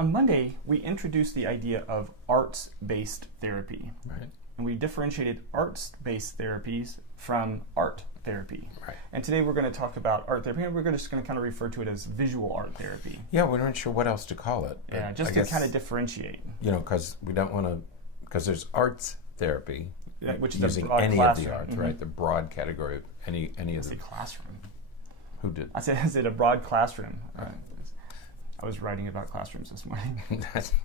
on Monday, we introduced the idea of arts-based therapy. Right. And we differentiated arts-based therapies from art therapy. Right. And today we're going to talk about art therapy, and we're just going to kind of refer to it as visual art therapy. Yeah, we weren't sure what else to call it. Yeah, just to kind of differentiate. You know, because we don't want to, because there's arts therapy, which is using any of the arts, right? The broad category of any of the classroom. Who did? I said a broad classroom. I was writing about classrooms this morning.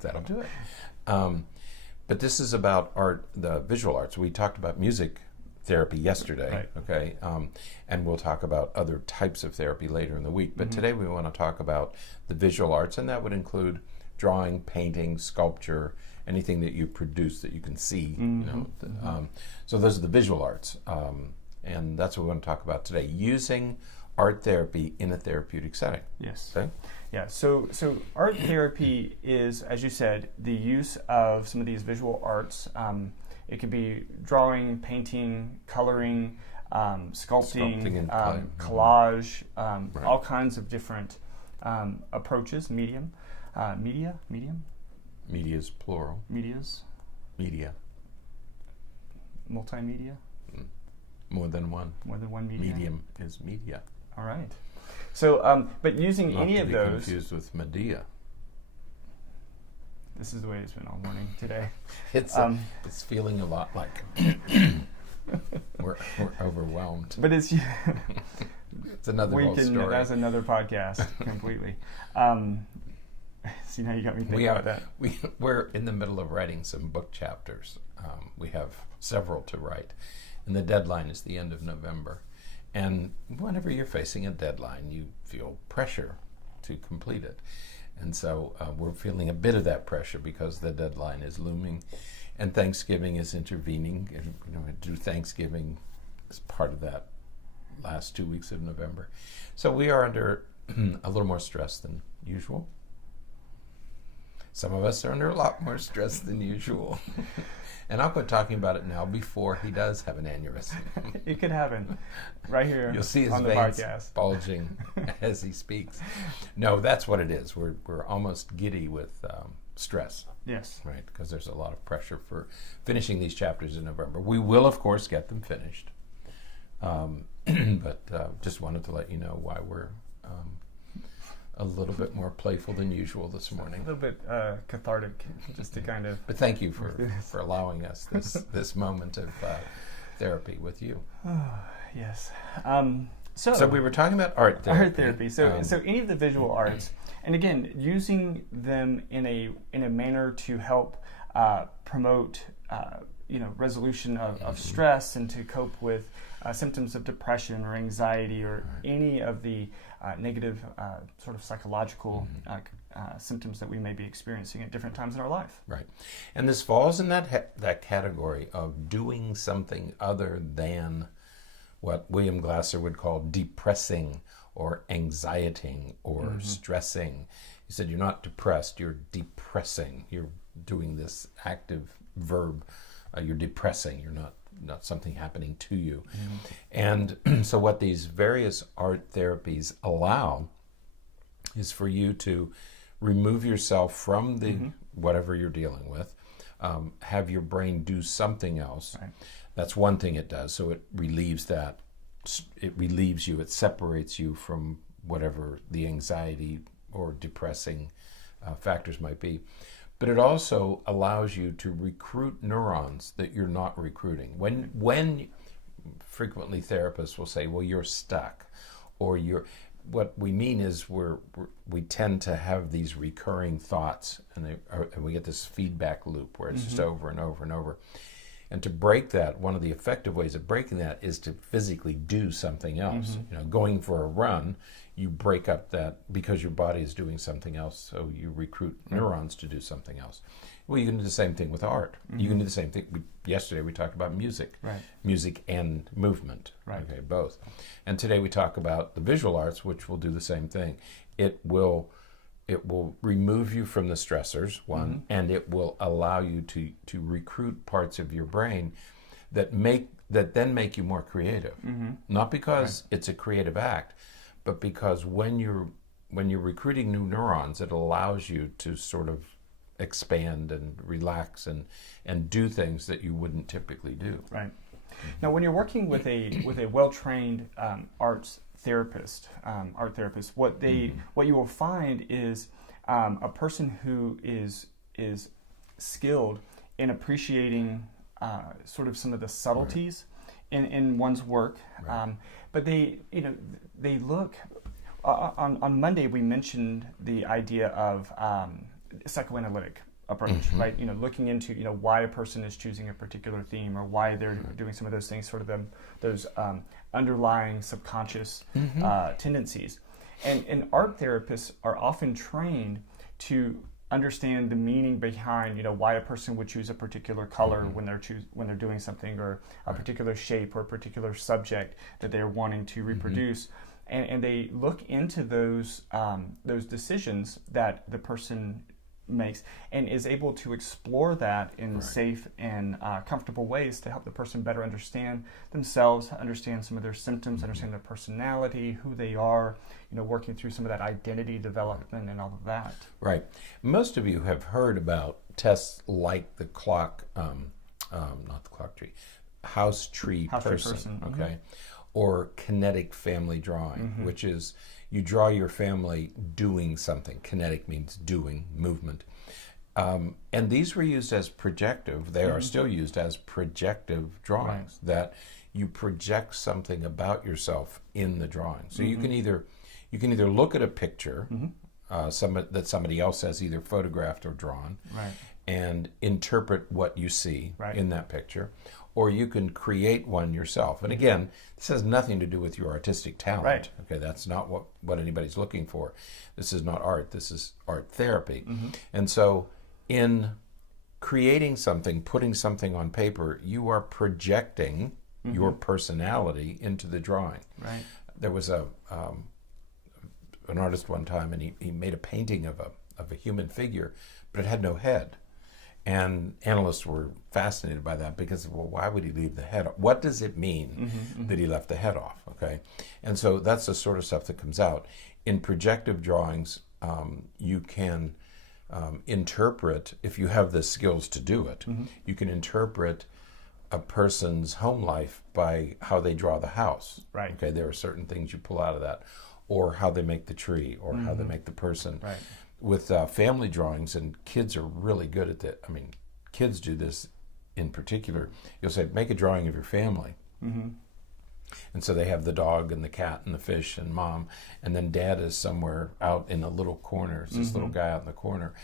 That'll do it. But this is about art, the visual arts. We talked about music therapy yesterday, right. Okay? And we'll talk about other types of therapy later in the week. But today we want to talk about the visual arts, and that would include drawing, painting, sculpture, anything that you produce that you can see. You know, so those are the visual arts, and that's what we want to talk about today: using art therapy in a therapeutic setting. Yes. Okay? Yeah. So art therapy is, as you said, the use of some of these visual arts. It could be drawing, painting, coloring, sculpting and collage, Right. all kinds of different approaches. Medium. Media's plural. Medias. Media. Multimedia. More than one. More than one media. Medium is media. All right. So, but using Not any to of be those. confused with Medea. This is the way it's been all morning today. It's feeling a lot like we're overwhelmed. But it's It's another whole story. That's another podcast completely. See, now you got me thinking about that. We're in the middle of writing some book chapters. We have several to write, and the deadline is the end of November. And whenever you're facing a deadline, you feel pressure to complete it. And so we're feeling a bit of that pressure because the deadline is looming, and Thanksgiving is intervening. And, you know, do Thanksgiving as part of that last 2 weeks of November. So we are under a little more stress than usual. Some of us are under a lot more stress than usual. And I'll quit talking about it now before he does have an aneurysm. It could happen right here. You'll see his on the veins podcast. bulging as he speaks. No, that's what it is. We're almost giddy with stress. Yes. Right, because there's a lot of pressure for finishing these chapters in November. We will, of course, get them finished. But just wanted to let you know why we're a little bit more playful than usual this morning. A little bit cathartic, just to kind of... But thank you for allowing us this moment of therapy with you. Yes. So we were talking about art therapy. Art therapy. So any of the visual arts, and again, using them in a manner to help promote resolution of stress and to cope with symptoms of depression or anxiety or any of the negative sort of psychological symptoms that we may be experiencing at different times in our life. Right. And this falls in that category of doing something other than what William Glasser would call depressing or anxieting or stressing. He said you're not depressed, you're depressing. You're doing this active verb. You're depressing. You're not something happening to you. And so what these various art therapies allow is for you to remove yourself from the whatever you're dealing with, have your brain do something else. Right. That's one thing it does. So it relieves that. It relieves you. It separates you from whatever the anxiety or depressing factors might be. But it also allows you to recruit neurons that you're not recruiting. When frequently therapists will say, well, you're stuck, or what we mean is we tend to have these recurring thoughts, and we get this feedback loop where it's just over and over and over. And to break that, one of the effective ways of breaking that is to physically do something else. Going for a run, you break up that because your body is doing something else, so you recruit neurons to do something else. Well, you can do the same thing with art. You can do the same thing. Yesterday we talked about music. Right. Music and movement. Right. Okay, both. And today we talk about the visual arts, which will do the same thing. It will remove you from the stressors, one, and it will allow you to recruit parts of your brain that then make you more creative. Not because it's a creative act, but because when when you're recruiting new neurons, it allows you to sort of expand and relax and do things that you wouldn't typically do. Right. Now, when you're working with a well-trained art therapist, what you will find is a person who is skilled in appreciating sort of some of the subtleties in one's work, but they look. On Monday, we mentioned the idea of psychoanalytic approach, right? Looking into why a person is choosing a particular theme or why they're doing some of those things, sort of those underlying subconscious tendencies. And art therapists are often trained to understand the meaning behind why a person would choose a particular color when they're doing something, or a particular shape or a particular subject that they're wanting to reproduce. And they look into those decisions that the person makes and is able to explore that in safe and comfortable ways to help the person better understand themselves, understand some of their symptoms, understand their personality, who they are, working through some of that identity development and all of that. Right. Most of you have heard about tests like the house tree person. Okay. Or kinetic family drawing, which is you draw your family doing something. Kinetic means doing, movement. And these were used as projective. They are still used as projective drawings, that you project something about yourself in the drawing. So you can either look at a picture that somebody else has either photographed or drawn, and interpret what you see in that picture, or you can create one yourself. And again, this has nothing to do with your artistic talent. Okay, that's not what anybody's looking for. This is not art. This is art therapy. And so in creating something, putting something on paper, you are projecting your personality into the drawing. There was an artist one time, and he made a painting of a human figure, but it had no head. And analysts were fascinated by that because, well, why would he leave the head off? What does it mean that he left the head off? Okay, and so that's the sort of stuff that comes out. In projective drawings, you can interpret, if you have the skills to do it, you can interpret a person's home life by how they draw the house. Okay, there are certain things you pull out of that, or how they make the tree, or how they make the person. With family drawings, and kids are really good at that. I mean, kids do this in particular. You'll say, make a drawing of your family. And so they have the dog and the cat and the fish and mom, and then dad is somewhere out in a little corner. It's this little guy out in the corner.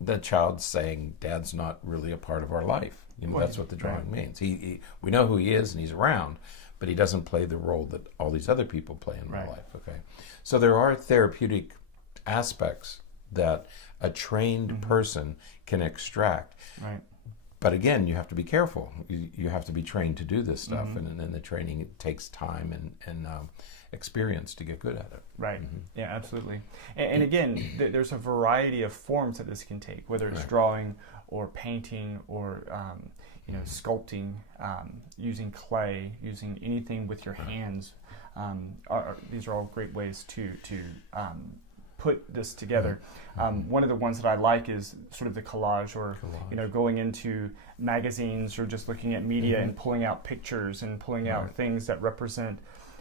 The child's saying, Dad's not really a part of our life. That's what the drawing means. We know who he is and he's around, but he doesn't play the role that all these other people play in my life. Okay, so there are therapeutic aspects that a trained person can extract. But again, you have to be careful. You have to be trained to do this stuff, and then the training, it takes time and experience to get good at it. Yeah, absolutely. And again, there's a variety of forms that this can take, whether it's drawing or painting or sculpting, using clay, using anything with your hands. These are all great ways to put this together. One of the ones that I like is sort of the collage, or going into magazines or just looking at media and pulling out pictures and pulling out things that represent,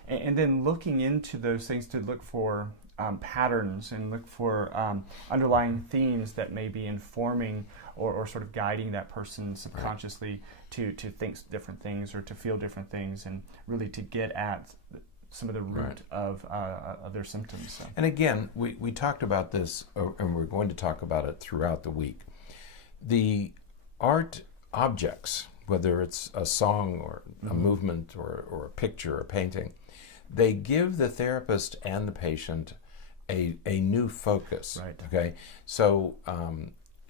and then looking into those things to look for patterns and look for underlying themes that may be informing or sort of guiding that person subconsciously to think different things or to feel different things, and really to get at some of the root of their symptoms. So. And again, we talked about this, and we're going to talk about it throughout the week. The art objects, whether it's a song or a movement or a picture or a painting, they give the therapist and the patient a new focus. Okay, so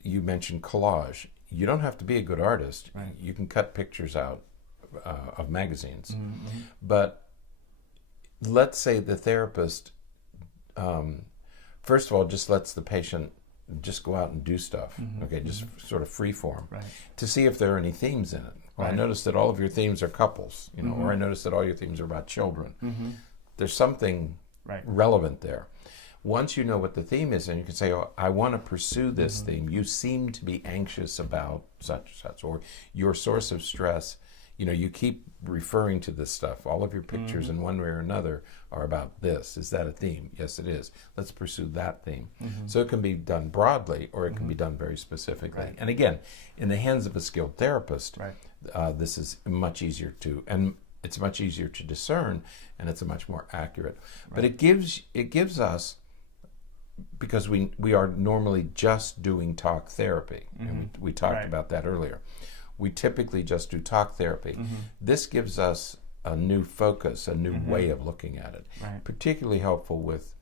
you mentioned collage. You don't have to be a good artist. You can cut pictures out of magazines, but let's say the therapist, first of all, just lets the patient just go out and do stuff, just sort of free form, to see if there are any themes in it. Well, I noticed that all of your themes are couples, or I noticed that all your themes are about children. There's something relevant there. once you know what the theme is, and you can say, oh, I want to pursue this theme. You seem to be anxious about such and such, or your source of stress. You know, you keep referring to this stuff. All of your pictures in one way or another are about this. Is that a theme? Yes, it is. Let's pursue that theme. So it can be done broadly, or it can be done very specifically. Right. And again, in the hands of a skilled therapist, Right. this is much easier to, and it's much easier to discern, and it's a much more accurate. Right. But it gives us, because we are normally just doing talk therapy, and we talked Right. about that earlier. We typically just do talk therapy. This gives us a new focus, a new way of looking at it. Right. Particularly helpful with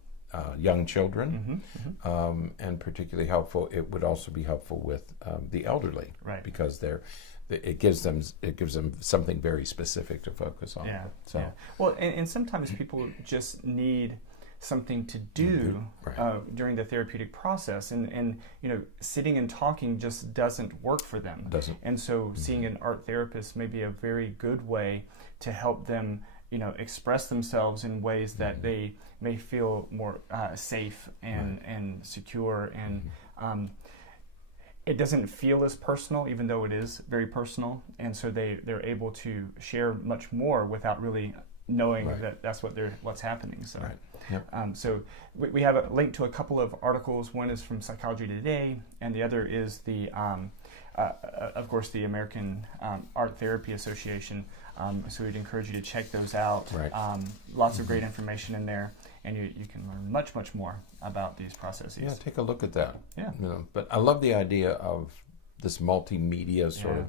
young children, and particularly helpful. It would also be helpful with the elderly, Right. because it gives them something very specific to focus on. Yeah. So Yeah. Well, and sometimes people just need something to do Right. during the therapeutic process, and you know, sitting and talking just doesn't work for them. Doesn't. And so seeing an art therapist may be a very good way to help them, you know, express themselves in ways that they may feel more safe and secure, and it doesn't feel as personal, even though it is very personal, and so they're able to share much more without really knowing Right. that that's what's happening. So, Right. Yep. so we have a link to a couple of articles. One is from Psychology Today, and the other is the, of course, the American Art Therapy Association. So we'd encourage you to check those out. Right. Lots of great information in there, and you can learn much, much more about these processes. Yeah, take a look at that. Yeah. You know, but I love the idea of this multimedia sort Yeah.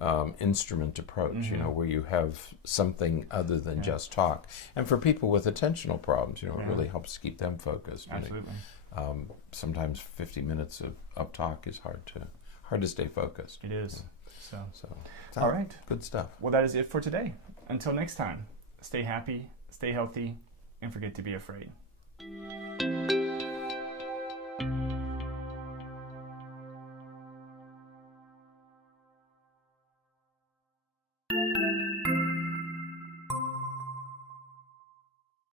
of instrument approach, you know, where you have something other than just talk. And for people with attentional problems, you know, it really helps keep them focused. You know. Absolutely. Sometimes 50 minutes of talk is hard to stay focused. It is. So, All all right. Good stuff. Well, that is it for today. Until next time, stay happy, stay healthy, and forget to be afraid.